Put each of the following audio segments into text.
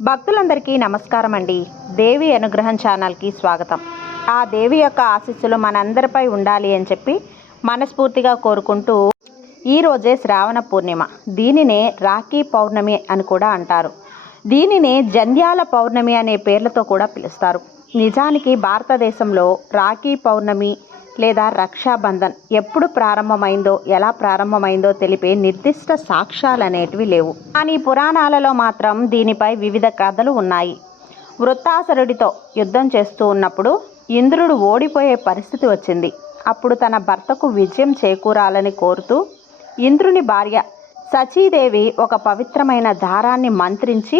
భక్తులందరికీ నమస్కారం అండి దేవి అనుగ్రహం ఛానల్కి స్వాగతం. ఆ దేవి యొక్క ఆశీస్సులు మనందరిపై ఉండాలి అని చెప్పి మనస్ఫూర్తిగా కోరుకుంటూ ఈరోజే శ్రావణ పూర్ణిమ. దీనినే రాఖీ పౌర్ణమి అని కూడా అంటారు. దీనినే జంధ్యాల పౌర్ణమి అనే పేర్లతో కూడా పిలుస్తారు. నిజానికి భారతదేశంలో రాఖీ పౌర్ణమి లేదా రక్షాబంధన్ ఎప్పుడు ప్రారంభమైందో ఎలా ప్రారంభమైందో తెలిపే నిర్దిష్ట సాక్ష్యాలు అనేటివి లేవు. కానీ పురాణాలలో మాత్రం దీనిపై వివిధ కథలు ఉన్నాయి. వృత్తాసురుడితో యుద్ధం చేస్తూ ఉన్నప్పుడు ఇంద్రుడు ఓడిపోయే పరిస్థితి వచ్చింది. అప్పుడు తన భర్తకు విజయం చేకూరాలని కోరుతూ ఇంద్రుని భార్య సచీదేవి ఒక పవిత్రమైన దారాన్ని మంత్రించి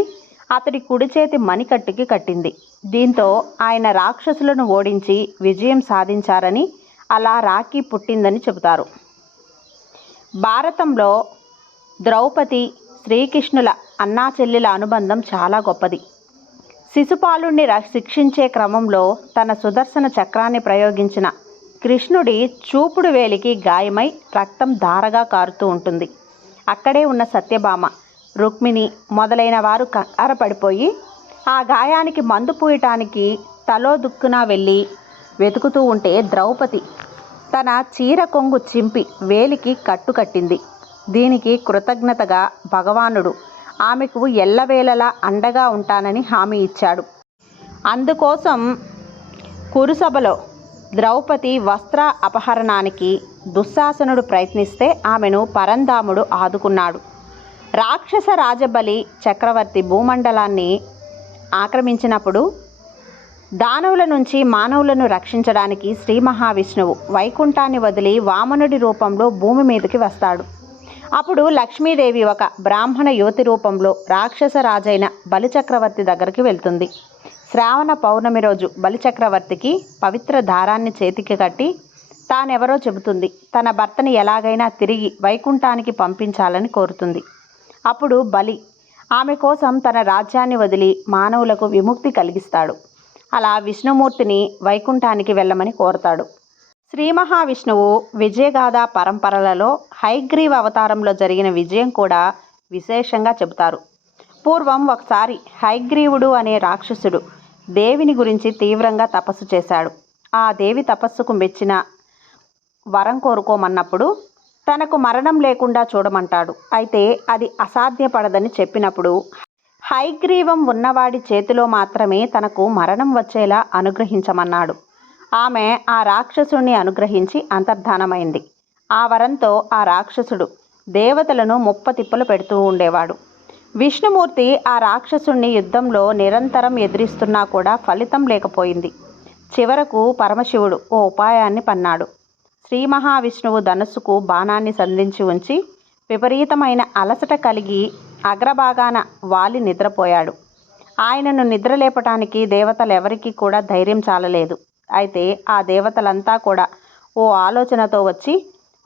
అతడి కుడి చేతి మణికట్టుకి కట్టింది. దీంతో ఆయన రాక్షసులను ఓడించి విజయం సాధించారని అలా రాఖీ పుట్టిందని చెబుతారు. భారతంలో ద్రౌపది శ్రీకృష్ణుల అన్నా చెల్లెల అనుబంధం చాలా గొప్పది. శిశుపాలుణ్ణి ర- శిక్షించే క్రమంలో తన సుదర్శన చక్రాన్ని ప్రయోగించిన కృష్ణుడి చూపుడు వేలికి గాయమై రక్తం ధారగా కారుతూ ఉంటుంది. అక్కడే ఉన్న సత్యభామ రుక్మిణి మొదలైన వారు కంగారపడిపోయి ఆ గాయానికి మందు పూయటానికి తలో దుక్కున వెళ్ళి వెతుకుతూ ఉంటే ద్రౌపది తన చీర కొంగు చింపి వేలికి కట్టు కట్టింది దీనికి కృతజ్ఞతగా భగవానుడు ఆమెకు ఎల్లవేళలా అండగా ఉంటానని హామీ ఇచ్చాడు. అందుకోసం కురుసభలో ద్రౌపది వస్త్ర అపహరణానికి దుశ్శాసనుడు ప్రయత్నిస్తే ఆమెను పరంధాముడు ఆదుకున్నాడు. రాక్షస రాజబలి చక్రవర్తి భూమండలాన్ని ఆక్రమించినప్పుడు దానవుల నుంచి మానవులను రక్షించడానికి శ్రీ మహావిష్ణువు వైకుంఠాన్ని వదిలి వామనుడి రూపంలో భూమి మీదకి వస్తాడు. అప్పుడు లక్ష్మీదేవి ఒక బ్రాహ్మణ యువతి రూపంలో రాక్షస రాజైన బలిచక్రవర్తి దగ్గరికి వెళ్తుంది. శ్రావణ పౌర్ణమి రోజు బలిచక్రవర్తికి పవిత్ర దారాన్ని చేతికి కట్టి తానెవరో చెబుతుంది. తన భర్తని ఎలాగైనా తిరిగి వైకుంఠానికి పంపించాలని కోరుతుంది. అప్పుడు బలి ఆమె కోసం తన రాజ్యాన్ని వదిలి మానవులకు విముక్తి కలిగిస్తాడు. అలా విష్ణుమూర్తిని వైకుంఠానికి వెళ్ళమని కోరతాడు. శ్రీ మహావిష్ణువు విజయగాథ పరంపరలలో హైగ్రీవ్ అవతారంలో జరిగిన విజయం కూడా విశేషంగా చెబుతారు. పూర్వం ఒకసారి హైగ్రీవుడు అనే రాక్షసుడు దేవిని గురించి తీవ్రంగా తపస్సు చేశాడు. ఆ దేవి తపస్సుకు మెచ్చిన వరం కోరుకోమన్నప్పుడు తనకు మరణం లేకుండా చూడమంటాడు. అయితే అది అసాధ్యపడదని చెప్పినప్పుడు హైగ్రీవం ఉన్నవాడి చేతిలో మాత్రమే తనకు మరణం వచ్చేలా అనుగ్రహించమన్నాడు. ఆమె ఆ రాక్షసుణ్ణి అనుగ్రహించి అంతర్ధానమైంది. ఆ వరంతో ఆ రాక్షసుడు దేవతలను ముప్పతిప్పలు పెడుతూ ఉండేవాడు. విష్ణుమూర్తి ఆ రాక్షసుణ్ణి యుద్ధంలో నిరంతరం ఎదిరిస్తున్నా కూడా ఫలితం లేకపోయింది. చివరకు పరమశివుడు ఓ ఉపాయాన్ని పన్నాడు. శ్రీ మహావిష్ణువు ధనుస్సుకు బాణాన్ని సంధించి ఉంచి విపరీతమైన అలసట కలిగి అగ్రభాగాన వాలి నిద్రపోయాడు. ఆయనను నిద్రలేపటానికి దేవతలెవరికీ కూడా ధైర్యం చాలలేదు. అయితే ఆ దేవతలంతా కూడా ఓ ఆలోచనతో వచ్చి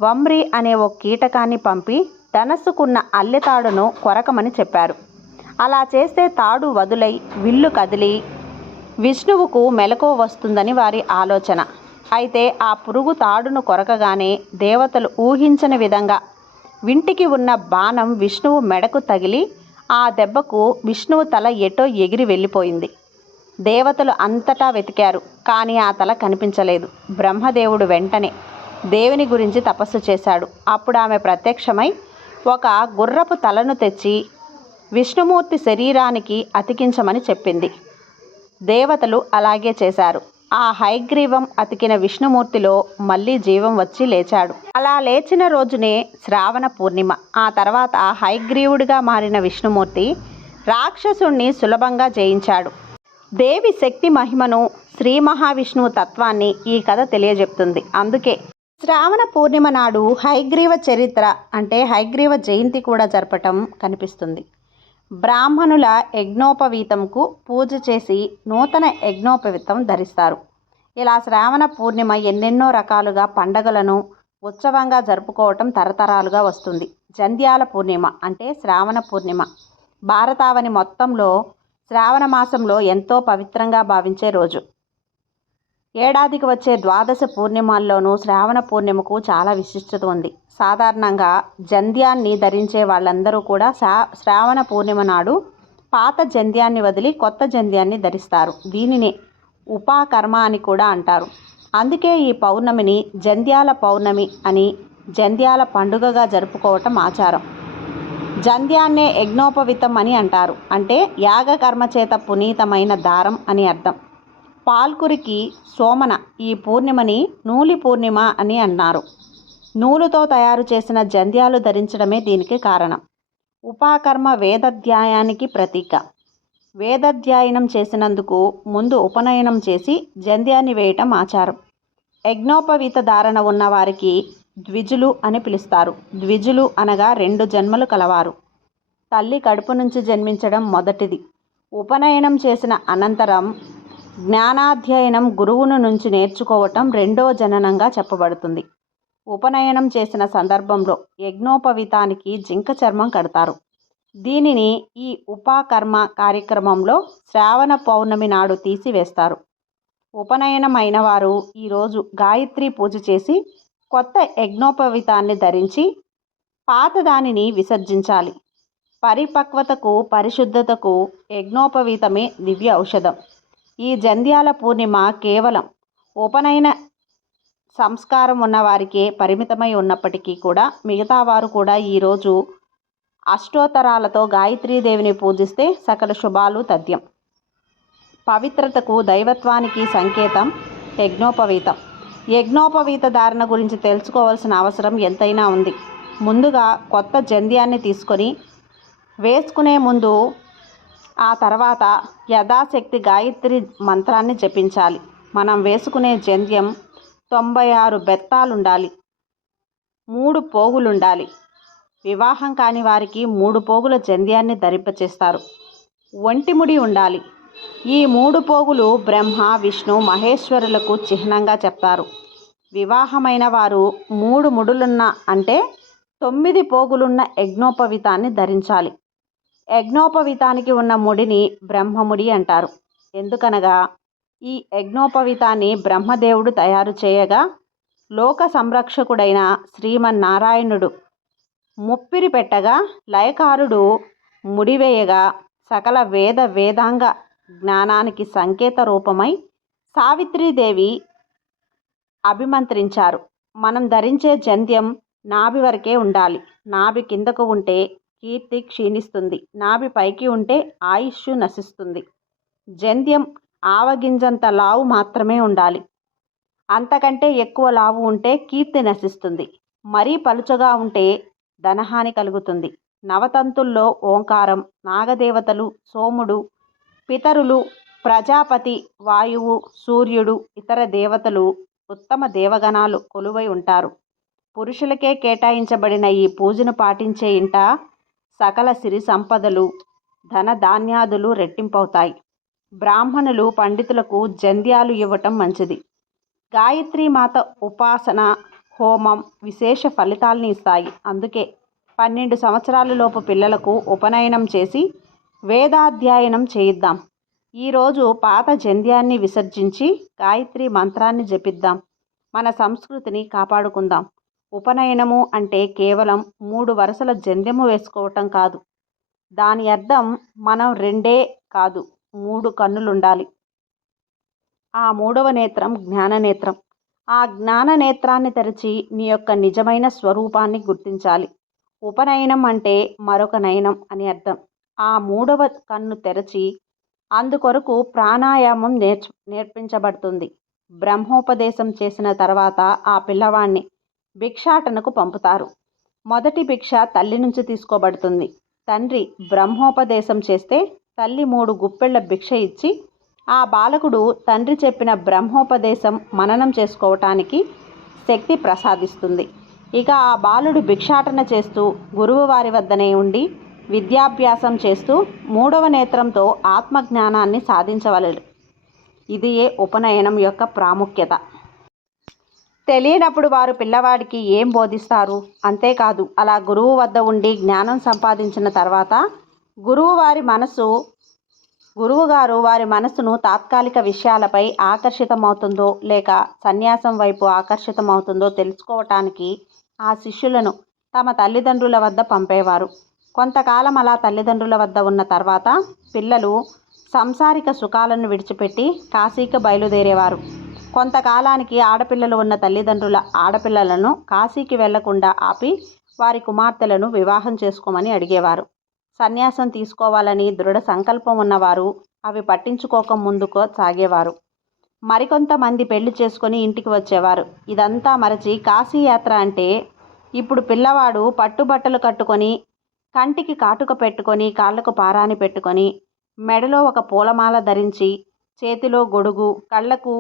వమ్రి అనే ఓ కీటకాన్ని పంపి ధనస్సుకున్న అల్లెతాడును కొరకమని చెప్పారు. అలా చేస్తే తాడు వదులై విల్లు కదిలి విష్ణువుకు మెలకువ వస్తుందని వారి ఆలోచన. అయితే ఆ పురుగు తాడును కొరకగానే దేవతలు ఊహించని విధంగా వింటికి ఉన్న బాణం విష్ణువు మెడకు తగిలి ఆ దెబ్బకు విష్ణువు తల ఎటో ఎగిరి వెళ్ళిపోయింది. దేవతలు అంతటా వెతికారు కానీ ఆ తల కనిపించలేదు. బ్రహ్మదేవుడు వెంటనే దేవుని గురించి తపస్సు చేశాడు. అప్పుడు ఆమె ప్రత్యక్షమై ఒక గుర్రపు తలను తెచ్చి విష్ణుమూర్తి శరీరానికి అతికించమని చెప్పింది. దేవతలు అలాగే చేశారు. ఆ హైగ్రీవం అతికిన విష్ణుమూర్తిలో మళ్ళీ జీవం వచ్చి లేచాడు. అలా లేచిన రోజునే శ్రావణ పూర్ణిమ. ఆ తర్వాత హైగ్రీవుడిగా మారిన విష్ణుమూర్తి రాక్షసుణ్ణి సులభంగా జయించాడు. దేవి శక్తి మహిమను శ్రీ మహావిష్ణువు తత్వాన్ని ఈ కథ తెలియజెప్తుంది. అందుకే శ్రావణ పూర్ణిమ నాడు హైగ్రీవ చరిత్ర అంటే హైగ్రీవ జయంతి కూడా జరపటం కనిపిస్తుంది. బ్రాహ్మణుల యజ్ఞోపవీతంకు పూజ చేసి నూతన యజ్ఞోపవీతం ధరిస్తారు. ఇలా శ్రావణ పూర్ణిమ ఎన్నెన్నో రకాలుగా పండగలను ఉత్సవంగా జరుపుకోవటం తరతరాలుగా వస్తుంది. జంధ్యాల పూర్ణిమ అంటే శ్రావణ పూర్ణిమ. భారతావని మొత్తంలో శ్రావణ మాసంలో ఎంతో పవిత్రంగా భావించే రోజు. ఏడాదికి వచ్చే ద్వాదశ పూర్ణిమాల్లోనూ శ్రావణ పూర్ణిమకు చాలా విశిష్టత ఉంది. సాధారణంగా జంధ్యాన్ని ధరించే వాళ్ళందరూ కూడా శ్రావణ పూర్ణిమ నాడు పాత జంధ్యాన్ని వదిలి కొత్త జంధ్యాన్ని ధరిస్తారు. దీనినే ఉపాకర్మ అని కూడా అంటారు. అందుకే ఈ పౌర్ణమిని జంధ్యాల పౌర్ణమి అని జంధ్యాల పండుగగా జరుపుకోవటం ఆచారం. జంధ్యాన్నే యజ్ఞోపవితం అని అంటారు. అంటే యాగకర్మ చేత పునీతమైన దారం అని అర్థం. పాల్కురికి సోమన ఈ పూర్ణిమని నూలి పూర్ణిమ అని అన్నారు. నూలుతో తయారు చేసిన జంధ్యాలు ధరించడమే దీనికి కారణం. ఉపాకర్మ వేదధ్యాయానికి ప్రతీక. వేదాధ్యయనం చేసినందుకు ముందు ఉపనయనం చేసి జంధ్యాన్ని వేయటం ఆచారం. యజ్ఞోపవీత ధారణ ఉన్న వారికి ద్విజులు అని పిలుస్తారు. ద్విజులు అనగా రెండు జన్మలు కలవారు. తల్లి కడుపు నుంచి జన్మించడం మొదటిది. ఉపనయనం చేసిన అనంతరం జ్ఞానాధ్యయనం గురువును నుంచి నేర్చుకోవటం రెండో జననంగా చెప్పబడుతుంది. ఉపనయనం చేసిన సందర్భంలో యజ్ఞోపవితానికి జింక చర్మం కడతారు. దీనిని ఈ ఉపాకర్మ కార్యక్రమంలో శ్రావణ పౌర్ణమి నాడు తీసివేస్తారు. ఉపనయనం వారు ఈరోజు గాయత్రి పూజ చేసి కొత్త యజ్ఞోపవితాన్ని ధరించి పాత దానిని విసర్జించాలి. పరిపక్వతకు పరిశుద్ధతకు యజ్ఞోపవీతమే దివ్య ఔషధం. ఈ జంధ్యాల పూర్ణిమ కేవలం ఉపనయన సంస్కారం ఉన్నవారికే పరిమితమై ఉన్నప్పటికీ కూడా మిగతా వారు కూడా ఈరోజు అష్టోత్తరాలతో గాయత్రీదేవిని పూజిస్తే సకల శుభాలు తథ్యం. పవిత్రతకు దైవత్వానికి సంకేతం యజ్ఞోపవీతం. యజ్ఞోపవీత ధారణ గురించి తెలుసుకోవాల్సిన అవసరం ఎంతైనా ఉంది. ముందుగా కొత్త జంధ్యాన్ని తీసుకొని వేసుకునే ముందు ఆ తర్వాత యథాశక్తి గాయత్రి మంత్రాన్ని జపించాలి. మనం వేసుకునే జంధ్యం తొంభై ఆరు బెత్తాలుండాలి. మూడు పోగులుండాలి. వివాహం కాని వారికి మూడు పోగుల జంధ్యాన్ని ధరింపచేస్తారు. ఒంటిముడి ఉండాలి. ఈ మూడు పోగులు బ్రహ్మ విష్ణు మహేశ్వరులకు చిహ్నంగా చెప్తారు. వివాహమైన వారు మూడు ముడులున్న అంటే తొమ్మిది పోగులున్న యజ్ఞోపవితాన్ని ధరించాలి. యజ్ఞోపవితానికి ఉన్న ముడిని బ్రహ్మముడి అంటారు. ఎందుకనగా ఈ యజ్ఞోపవితాన్ని బ్రహ్మదేవుడు తయారు చేయగా లోక సంరక్షకుడైన శ్రీమన్నారాయణుడు ముప్పిరి పెట్టగా లయకారుడు ముడివేయగా సకల వేద వేదాంగ జ్ఞానానికి సంకేత రూపమై సావిత్రీదేవి అభిమంత్రించారు. మనం ధరించే జంధ్యం నాభి వరకే ఉండాలి. నాభి కిందకు ఉంటే కీర్తి క్షీణిస్తుంది. నాభి పైకి ఉంటే ఆయుష్ నశిస్తుంది. జంధ్యం ఆవగింజంత లావు మాత్రమే ఉండాలి. అంతకంటే ఎక్కువ లావు ఉంటే కీర్తి నశిస్తుంది. మరీ పలుచగా ఉంటే ధనహాని కలుగుతుంది. నవతంతుల్లో ఓంకారం నాగదేవతలు సోముడు పితరులు ప్రజాపతి వాయువు సూర్యుడు ఇతర దేవతలు ఉత్తమ దేవగణాలు కొలువై ఉంటారు. పురుషులకే కేటాయించబడిన ఈ పూజను పాటించే ఇంట సకల సిరి సంపదలు ధన ధాన్యాదులు రెట్టింపవుతాయి. బ్రాహ్మణులు పండితులకు జంధ్యాలు ఇవ్వటం మంచిది. గాయత్రి మాత ఉపాసన హోమం విశేష ఫలితాలని ఇస్తాయి. అందుకే పన్నెండు సంవత్సరాలలోపు పిల్లలకు ఉపనయనం చేసి వేదాధ్యయనం చేయిద్దాం. ఈరోజు పాత జంధ్యాన్ని విసర్జించి గాయత్రి మంత్రాన్ని జపిద్దాం. మన సంస్కృతిని కాపాడుకుందాం. ఉపనయనము అంటే కేవలం మూడు వరుసల జంధ్యము వేసుకోవటం కాదు. దాని అర్థం మనం రెండే కాదు మూడు కన్నులుండాలి. ఆ మూడవ నేత్రం జ్ఞాననేత్రం ఆ జ్ఞాన నేత్రాన్ని తెరిచి నీ యొక్క నిజమైన స్వరూపాన్ని గుర్తించాలి. ఉపనయనం అంటే మరొక నయనం అని అర్థం. ఆ మూడవ కన్ను తెరచి అందుకొరకు ప్రాణాయామం నేర్చు నేర్పించబడుతుంది. బ్రహ్మోపదేశం చేసిన తర్వాత ఆ పిల్లవాణ్ణి భిక్షాటనకు పంపుతారు. మొదటి భిక్ష తల్లి నుంచి తీసుకోబడుతుంది. తండ్రి బ్రహ్మోపదేశం చేస్తే తల్లి మూడు గుప్పెళ్ళ భిక్ష ఇచ్చి ఆ బాలకుడు తండ్రి చెప్పిన బ్రహ్మోపదేశం మననం చేసుకోవటానికి శక్తి ప్రసాదిస్తుంది. ఇక ఆ బాలుడు భిక్షాటన చేస్తూ గురువు వారి వద్దనే ఉండి విద్యాభ్యాసం చేస్తూ మూడవ నేత్రంతో ఆత్మజ్ఞానాన్ని సాధించవలడు ఇది ఏ ఉపనయనం యొక్క ప్రాముఖ్యత. తెలియనప్పుడు వారు పిల్లవాడికి ఏం బోధిస్తారు? అంతేకాదు అలా గురువు వద్ద ఉండి జ్ఞానం సంపాదించిన తర్వాత గురువు వారి మనసు గురువుగారు వారి మనసును తాత్కాలిక విషయాలపై ఆకర్షితమవుతుందో లేక సన్యాసం వైపు ఆకర్షితమవుతుందో తెలుసుకోవటానికి ఆ శిష్యులను తమ తల్లిదండ్రుల వద్ద పంపేవారు. కొంతకాలం అలా తల్లిదండ్రుల వద్ద ఉన్న తర్వాత పిల్లలు సంసారిక సుఖాలను విడిచిపెట్టి కాశీకి బయలుదేరేవారు. కొంతకాలానికి ఆడపిల్లలు ఉన్న తల్లిదండ్రుల ఆడపిల్లలను కాశీకి వెళ్ళకుండా ఆపి వారి కుమార్తెలను వివాహం చేసుకోమని అడిగేవారు. సన్యాసం తీసుకోవాలని దృఢ సంకల్పం ఉన్నవారు అవి పట్టించుకోక ముందుకు సాగేవారు. మరికొంతమంది పెళ్ళి చేసుకొని ఇంటికి వచ్చేవారు. ఇదంతా మరచి కాశీ యాత్ర అంటే ఇప్పుడు పిల్లవాడు పట్టుబట్టలు కట్టుకొని కంటికి కాటుక పెట్టుకొని కాళ్ళకు పారాని పెట్టుకొని మెడలో ఒక పూలమాల ధరించి చేతిలో గొడుగు కళ్ళకు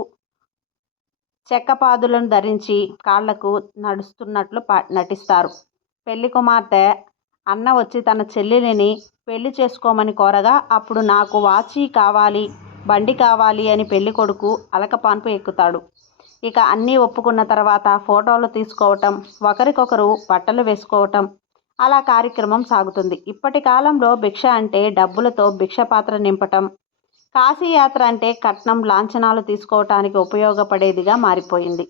చెక్కపాదులను ధరించి కాళ్ళకు నడుస్తున్నట్లు ప నటిస్తారు. పెళ్ళి కుమార్తె అన్న వచ్చి తన చెల్లెలిని పెళ్ళి చేసుకోమని కోరగా అప్పుడు నాకు వాచి కావాలి బండి కావాలి అని పెళ్ళి కొడుకు అలకపాన్పు ఎక్కుతాడు. ఇక అన్నీ ఒప్పుకున్న తర్వాత ఫోటోలు తీసుకోవటం ఒకరికొకరు బట్టలు వేసుకోవటం అలా కార్యక్రమం సాగుతుంది. ఇప్పటి కాలంలో భిక్ష అంటే డబ్బులతో భిక్ష పాత్ర నింపటం కాశీ యాత్ర అంటే కట్నం లాంఛనాలు తీసుకోవటానికి ఉపయోగపడేదిగా మారిపోయింది.